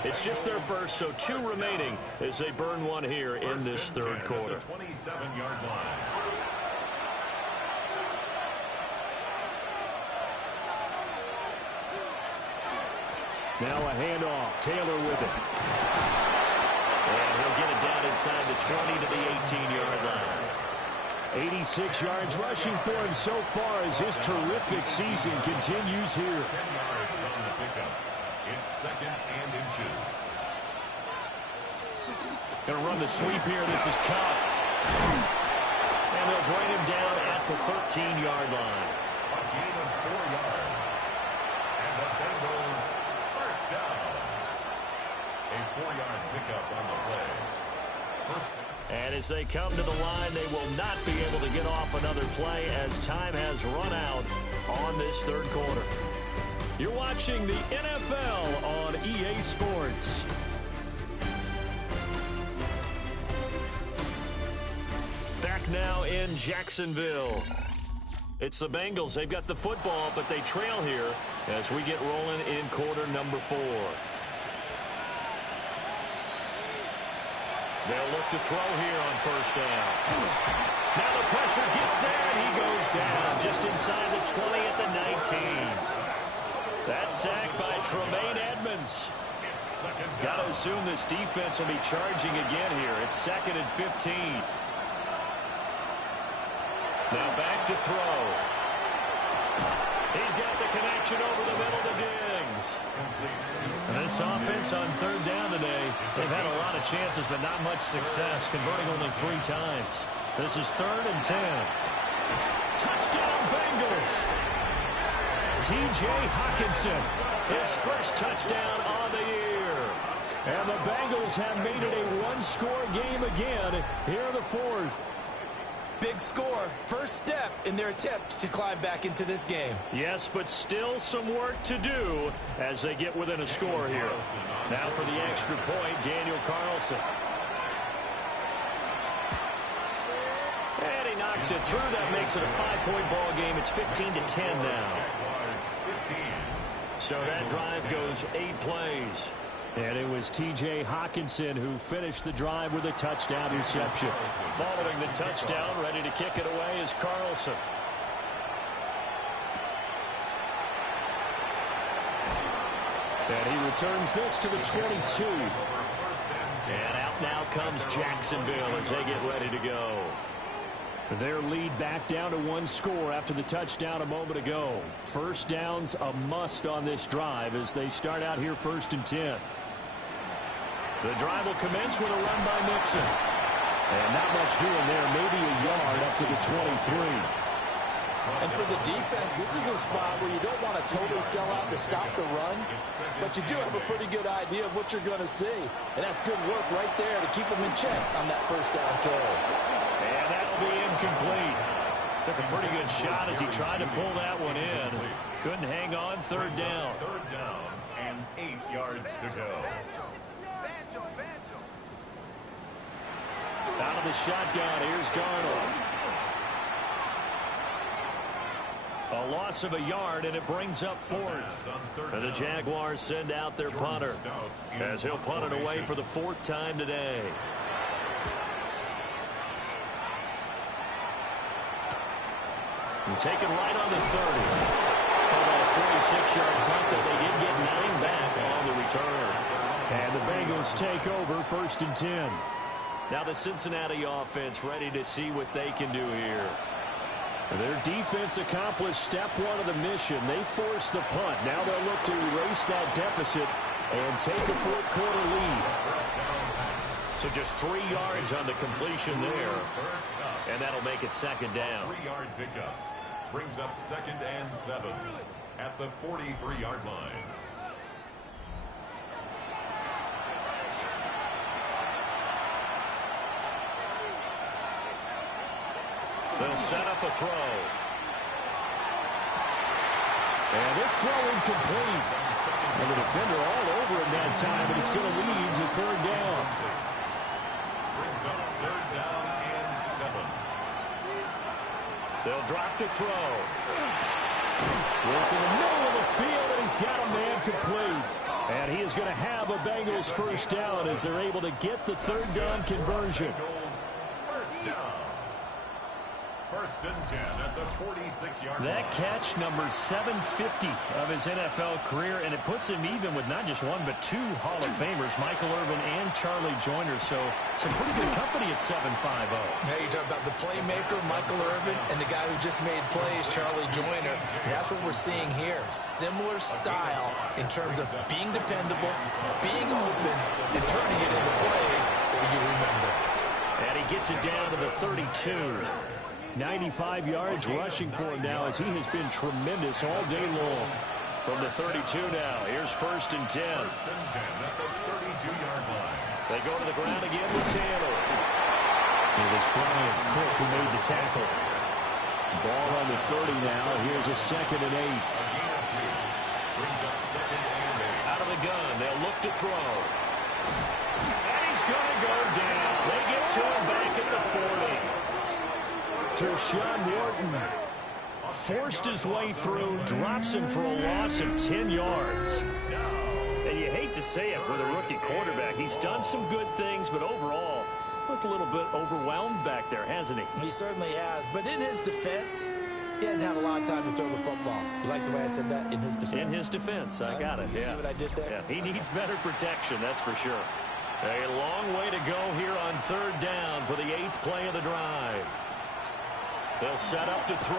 It's just their first, so 2 remaining as they burn 1 here in this 3rd quarter. 27-yard line. Now a handoff. Taylor with it. And he'll get it down inside the 20 to the 18-yard line. 86 yards rushing for him so far as his terrific season continues here. 10 yards on the pickup. It's 2nd and inches. Going to run the sweep here. This is Cup. And they'll bring him down at the 13-yard line. A gain of 4 yards. And the Bengals first down. A 4-yard pickup on the play. First down. And as they come to the line, they will not be able to get off another play as time has run out on this 3rd quarter. You're watching the NFL on EA Sports. Back now in Jacksonville. It's the Bengals. They've got the football, but they trail here as we get rolling in quarter number 4. They'll look to throw here on 1st down. Now the pressure gets there, and he goes down just inside the 20 at the 19. That's sacked by Tremaine Edmonds. Got to assume this defense will be charging again here. It's 2nd and 15. Now back to throw. He's got the connection over the middle to Diggs. And this offense on 3rd down today, they've had a lot of chances, but not much success, converting only 3 times. This is 3rd and 10. Touchdown, Bengals. T.J. Hockenson, his first touchdown on the year. And the Bengals have made it a 1-score game again here in the 4th. Big score, first step in their attempt to climb back into this game. Yes, but still some work to do as they get within a score here. Now for the extra point, Daniel Carlson. And he knocks it through. That makes it a 5-point ball game. It's 15-10 now. So that drive goes 8 plays. And it was T.J. Hockenson who finished the drive with a touchdown reception. Following the touchdown, ready to kick it away is Carlson. And he returns this to the 22. And out now comes Jacksonville as they get ready to go. Their lead back down to 1 score after the touchdown a moment ago. First down's a must on this drive as they start out here 1st and 10. The drive will commence with a run by Mixon. And not much doing there. Maybe a yard up to the 23. And for the defense, this is a spot where you don't want to totally sell out to stop the run, but you do have a pretty good idea of what you're going to see. And that's good work right there to keep them in check on that first down carry. And that'll be incomplete. Took a pretty good shot as he tried to pull that one in. Couldn't hang on. 3rd down. 3rd down and 8 yards to go. Out of the shotgun, here's Darnold. A loss of a yard, and it brings up 4th. And the Jaguars send out their punter as he'll punt it away for the 4th time today. And taken right on the 30. About a 46-yard punt that they did get 9 back on the return. And the Bengals take over 1st and 10. Now the Cincinnati offense ready to see what they can do here. Their defense accomplished step one of the mission. They forced the punt. Now they'll look to erase that deficit and take a fourth-quarter lead. So just 3 yards on the completion there. And that'll make it 2nd down. 3-yard pickup brings up 2nd and 7 at the 43-yard line. They'll set up a throw. And this throw incomplete. And the defender all over him that time, but it's going to lead to 3rd down. Brings up 3rd down and 7. They'll drop to throw. Work in the middle of the field, and he's got a man complete. And he is going to have a Bengals 1st down as they're able to get the 3rd down conversion. Bengals 1st down. 1st and 10 at the 46-yard line. That catch, number 750 of his NFL career, and it puts him even with not just one but 2 Hall of Famers, Michael Irvin and Charlie Joyner. So some pretty good company at 7'5". Now you talk about the playmaker, Michael Irvin, and the guy who just made plays, Charlie Joyner. And that's what we're seeing here. Similar style in terms of being dependable, being open, and turning it into plays that you remember. And he gets it down to the 32. 95 yards rushing for him now as he has been tremendous all day long. From the 32 now, here's 1st and 10. 1st and 10 at the 32-yard line. They go to the ground again with Taylor. It was Brian Cook who made the tackle. Ball on the 30 now. Here's a 2nd and 8. A gain of 2. Brings up 2nd and 8. Out of the gun, they'll look to throw. And he's going to go down. They get to him back at the 40. Tershawn Wharton forced his way through, drops him for a loss of 10 yards. And you hate to say it with a rookie quarterback. He's done some good things, but overall, looked a little bit overwhelmed back there, hasn't he? He certainly has. But in his defense, he hadn't had a lot of time to throw the football. You like the way I said that? In his defense. In his defense. I got it. You see what I did there? Yeah, he needs better protection, that's for sure. A long way to go here on 3rd down for the 8th play of the drive. They'll set up to throw.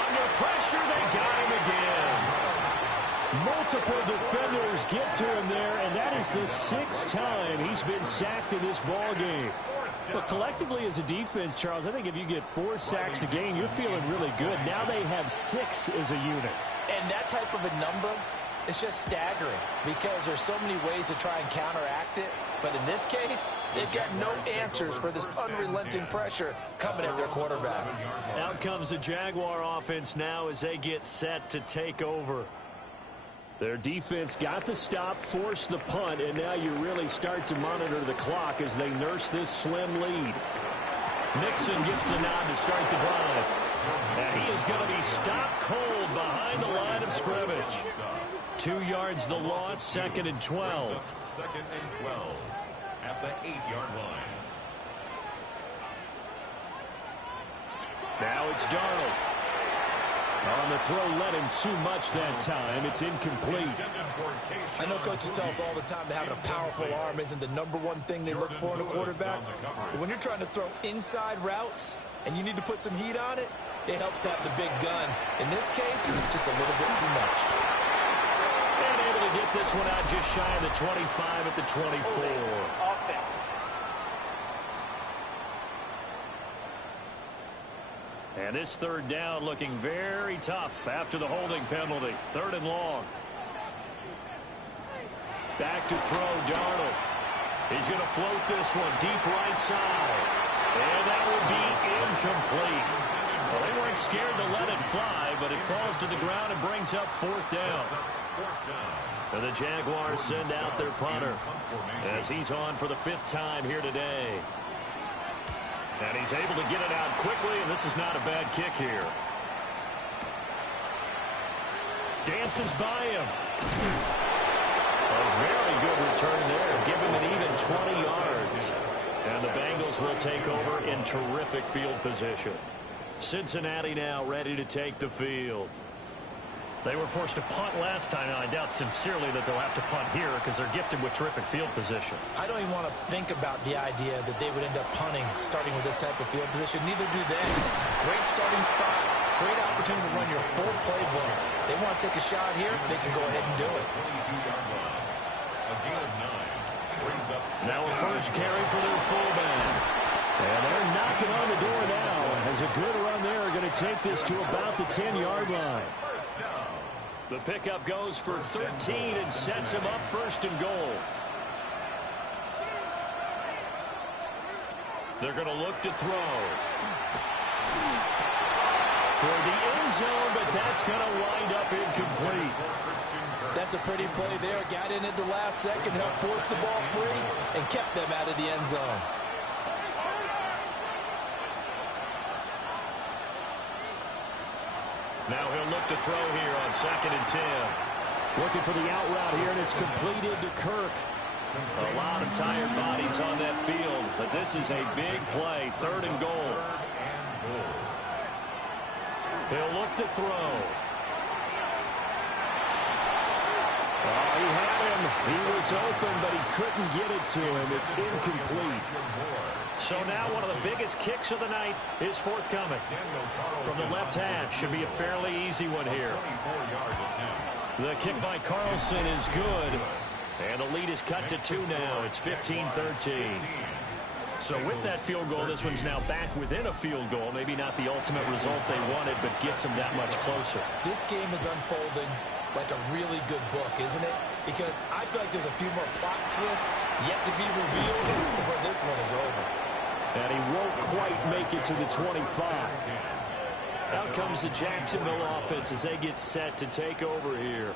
Under pressure, they got him again. Multiple defenders get to him there, and that is the 6th time he's been sacked in this ball game. But collectively as a defense, Charles, I think if you get 4 sacks a game, you're feeling really good. Now they have 6 as a unit. And that type of a number, it's just staggering because there's so many ways to try and counteract it. But in this case, they've got no answers for this unrelenting pressure coming at their quarterback. Out comes the Jaguar offense now as they get set to take over. Their defense got the stop, forced the punt, and now you really start to monitor the clock as they nurse this slim lead. Nixon gets the nod to start the drive. And he is going to be stopped cold behind the line of scrimmage. 2 yards the loss, 2nd and 12. 2nd and 12 at the 8-yard line. Now it's Darnold. On the throw, let him too much that time. It's incomplete. I know coaches tell us all the time that having a powerful arm isn't the #1 thing they look for in a quarterback. But when you're trying to throw inside routes and you need to put some heat on it, it helps have the big gun. In this case, just a little bit too much. And able to get this one out just shy of the 25 at the 24. And this 3rd down looking very tough after the holding penalty. 3rd and long. Back to throw, Darnold. He's going to float this one deep right side. And that would be incomplete. Well, they weren't scared to let it fly, but it falls to the ground and brings up 4th down. And the Jaguars send out their punter as he's on for the 5th time here today. And he's able to get it out quickly, and this is not a bad kick here. Dances by him. A very good return there. Give him an even 20 yards. And the Bengals will take over in terrific field position. Cincinnati now ready to take the field. They were forced to punt last time, and I doubt sincerely that they'll have to punt here because they're gifted with terrific field position. I don't even want to think about the idea that they would end up punting starting with this type of field position. Neither do they. Great starting spot, great opportunity to run your full playbook. They want to take a shot here, they can go ahead and do it. A gain of 9 brings up now a first carry for their fullback. And they're knocking on the door now. As a good run there, are going to take this to about the 10-yard line. first down. The pickup goes for 13 and sets him up first and goal. They're going to look to throw. Toward the end zone, but that's going to wind up incomplete. That's a pretty play there. Got in at the last second, helped force the ball free, and kept them out of the end zone. Now he'll look to throw here on 2nd and 10. Looking for the out route here, and it's completed to Kirk. A lot of tired bodies on that field, but this is a big play, 3rd and goal. He'll look to throw. Oh, he had him. He was open, but he couldn't get it to him. It's incomplete. So now one of the biggest kicks of the night is forthcoming. From the left hash, should be a fairly easy one here. The kick by Carlson is good. And the lead is cut to 2 now. It's 15-13. So with that field goal, this one's now back within a field goal. Maybe not the ultimate result they wanted, but gets them that much closer. This game is unfolding like a really good book, isn't it? Because I feel like there's a few more plot twists yet to be revealed before this one is over. And he won't quite make it to the 25. Out comes the Jacksonville offense as they get set to take over here.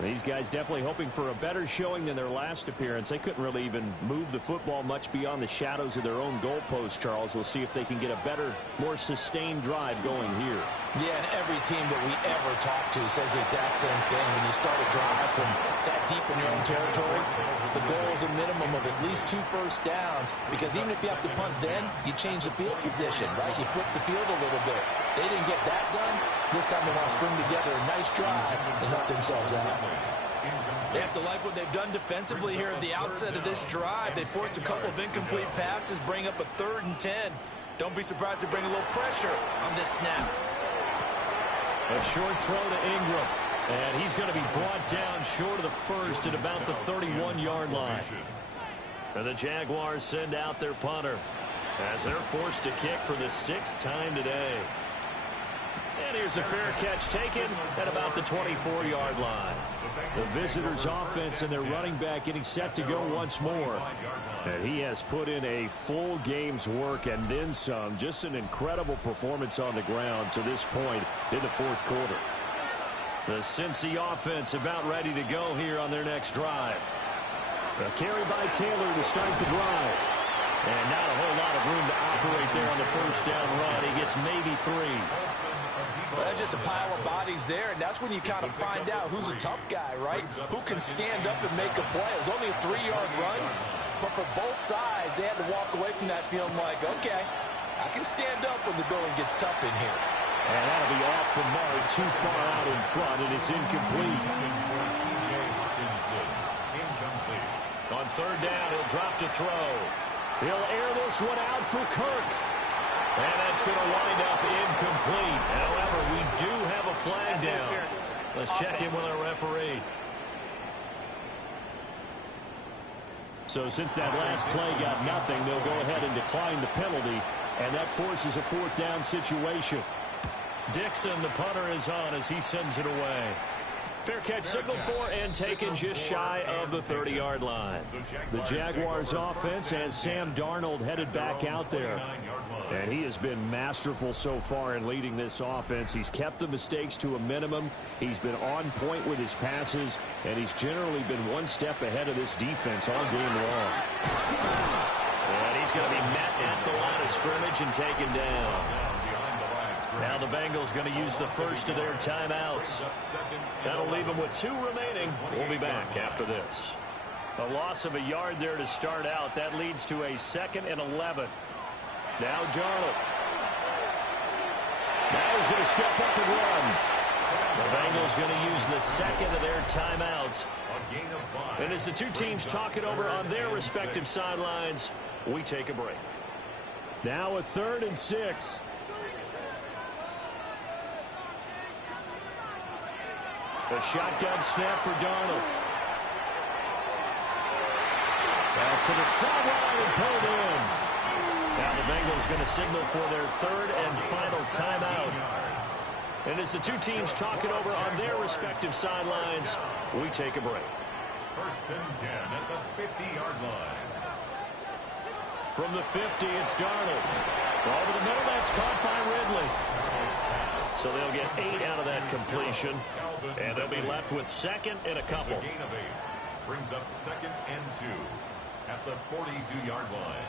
These guys definitely hoping for a better showing than their last appearance. They couldn't really even move the football much beyond the shadows of their own goalpost, Charles. We'll see if they can get a better, more sustained drive going here. Yeah, and every team that we ever talk to says the exact same thing. When you start a drive from that deep in your own territory, the goal is a minimum of at least 2 first downs, because even if you have to punt then, you change the field position, right? You flip the field a little bit. They didn't get that done. This time they want to string together a nice drive and help themselves out. They have to like what they've done defensively here at the outset of this drive. They forced a couple of incomplete passes, bring up a 3rd and 10. Don't be surprised to bring a little pressure on this snap. A short throw to Ingram. And he's going to be brought down short of the first at about the 31-yard line. And the Jaguars send out their punter as they're forced to kick for the 6th time today. And here's a fair catch taken at about the 24-yard line. The visitors' offense and their running back getting set to go once more. And he has put in a full game's work and then some. Just an incredible performance on the ground to this point in the 4th quarter. The Cincy offense about ready to go here on their next drive. A carry by Taylor to start the drive. And not a whole lot of room to operate there on the first down run. He gets maybe 3. Well, that's just a pile of bodies there, and that's when you kind of find out who's a tough guy, right? Who can stand up and make a play. It was only a 3-yard run, but for both sides, they had to walk away from that feeling like, okay, I can stand up when the going gets tough in here. And that'll be off the mark, too far out in front, and it's incomplete. On 3rd down, he'll drop to throw. He'll air this one out for Kirk. And that's going to wind up incomplete. However, we do have a flag down. Let's check in with our referee. So since that last play got nothing, they'll go ahead and decline the penalty, and that forces a 4th down situation. Dixon, the punter, is on as he sends it away. Fair catch signal for and taken just shy of the 30-yard line. The Jaguars offense has Sam Darnold headed back out there. And he has been masterful so far in leading this offense. He's kept the mistakes to a minimum. He's been on point with his passes, and he's generally been one step ahead of this defense all game long. And he's going to be met at the line of scrimmage and taken down. Now the Bengals going to use the first of their timeouts. That'll leave them with 2 remaining. We'll be back after this. A loss of a yard there to start out. That leads to a 2nd and 11. Now Darnold. Now he's going to step up and run. The Bengals going to use the second of their timeouts. And as the two teams talk it over on their respective sidelines, we take a break. Now a 3rd and 6. A shotgun snap for Darnold. Pass to the sideline and pulled in. Now the Bengals going to signal for their 3rd and final timeout. And as the two teams talk it over on their respective sidelines, we take a break. 1st and 10 at the 50-yard line. From the 50, it's Darnold. Over the middle, that's caught by Ridley. So they'll get 8 out of that completion, and they'll be left with 2nd and a couple. It's a gain of 8. Brings up 2nd and 2 at the 42-yard line.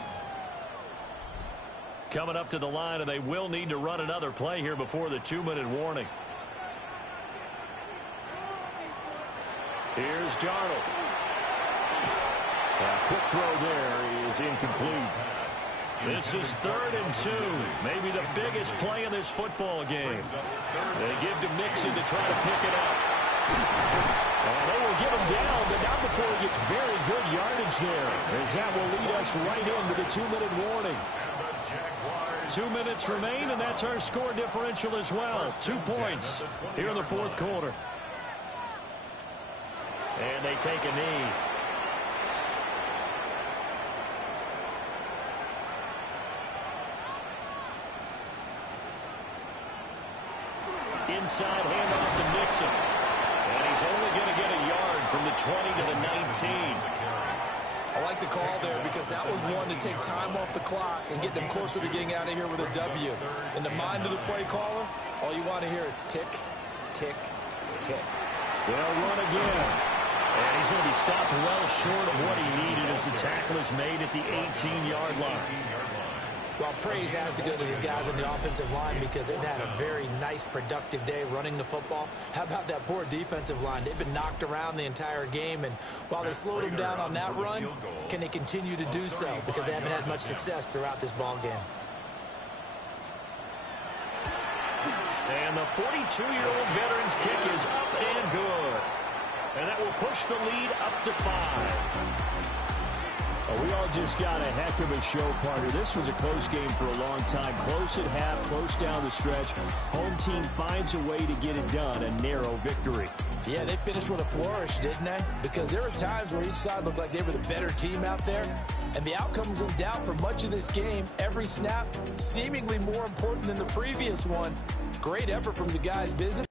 Coming up to the line, and they will need to run another play here before the 2-minute warning. Here's Darnold. A quick throw there is incomplete. This is 3rd and 2. Maybe the biggest play in this football game. They give to Mixon to try to pick it up. And they will get him down, but not before he gets very good yardage there, as that will lead us right into the 2-minute warning. 2 minutes remain, and that's our score differential as well. 2 points here in the 4th quarter. And they take a knee. Inside handoff to Mixon. And he's only going to get a yard from the 20 to the 19. I like the call there because that was one to take time off the clock and get them closer to getting out of here with a W. In the mind of the play caller, all you want to hear is tick, tick, tick. They'll run again. And he's going to be stopped well short of what he needed as the tackle is made at the 18-yard line. Well, praise has to go to the guys on the offensive line because they've had a very nice, productive day running the football. How about that poor defensive line? They've been knocked around the entire game, and while they slowed them down on that run, can they continue to do so? Because they haven't had much success throughout this ball game. And the 42-year-old veteran's kick is up and good. And that will push the lead up to 5. We all just got a heck of a show, partner. This was a close game for a long time. Close at half, close down the stretch. Home team finds a way to get it done. A narrow victory. Yeah, they finished with a flourish, didn't they? Because there were times where each side looked like they were the better team out there. And the outcome was in doubt for much of this game. Every snap seemingly more important than the previous one. Great effort from the guys visiting.